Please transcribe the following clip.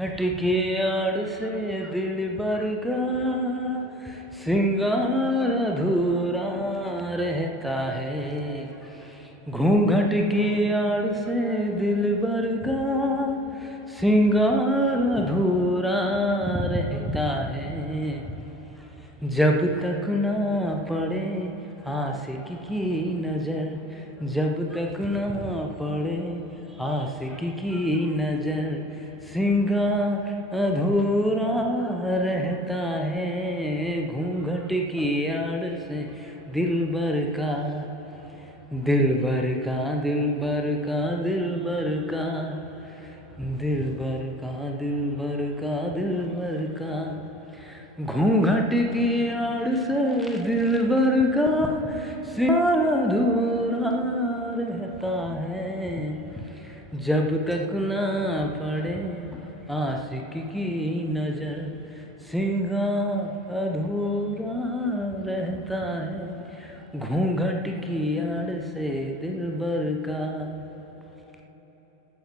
घट के आड़ से दिल भर का सिंगार अधूरा रहता है। घूंघट की आड़ से दिल भर का सिंगार अधूरा रहता है। जब तक ना पड़े आशिक की नजर, जब तक ना पड़े आशिक की नजर, सिंगार अधूरा रहता है। घूंघट की आड़ से दिलबर का, दिलबर का, दिलबर का, दिलबर का, दिलबर का, दिलबर का, दिलबर का, घूंघट की आड़ से दिलबर का सिंगार अधूरा रहता है। जब तक ना पड़े आशिक की नजर, सिंगार अधूरा रहता है। घूंघट की आड़ से दिलबर का।